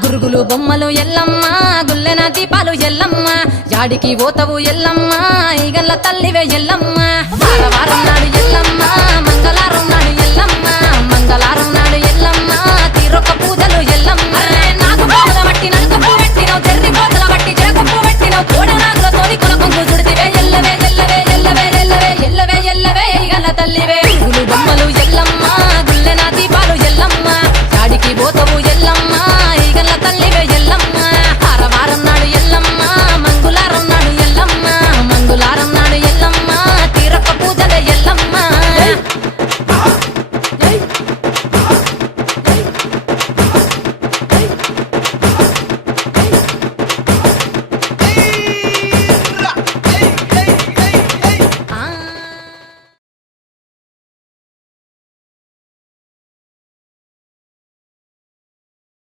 గురుగులు బొమ్మలు ఎల్లమ్మ గుల్లెన దీపాలు ఎల్లమ్మ యాడికి పోతవు ఎల్లమ్మ ఈగల్ల తల్లివే ఎల్లమ్మ వారం నాడు ఎల్లమ్మ మంగళవారం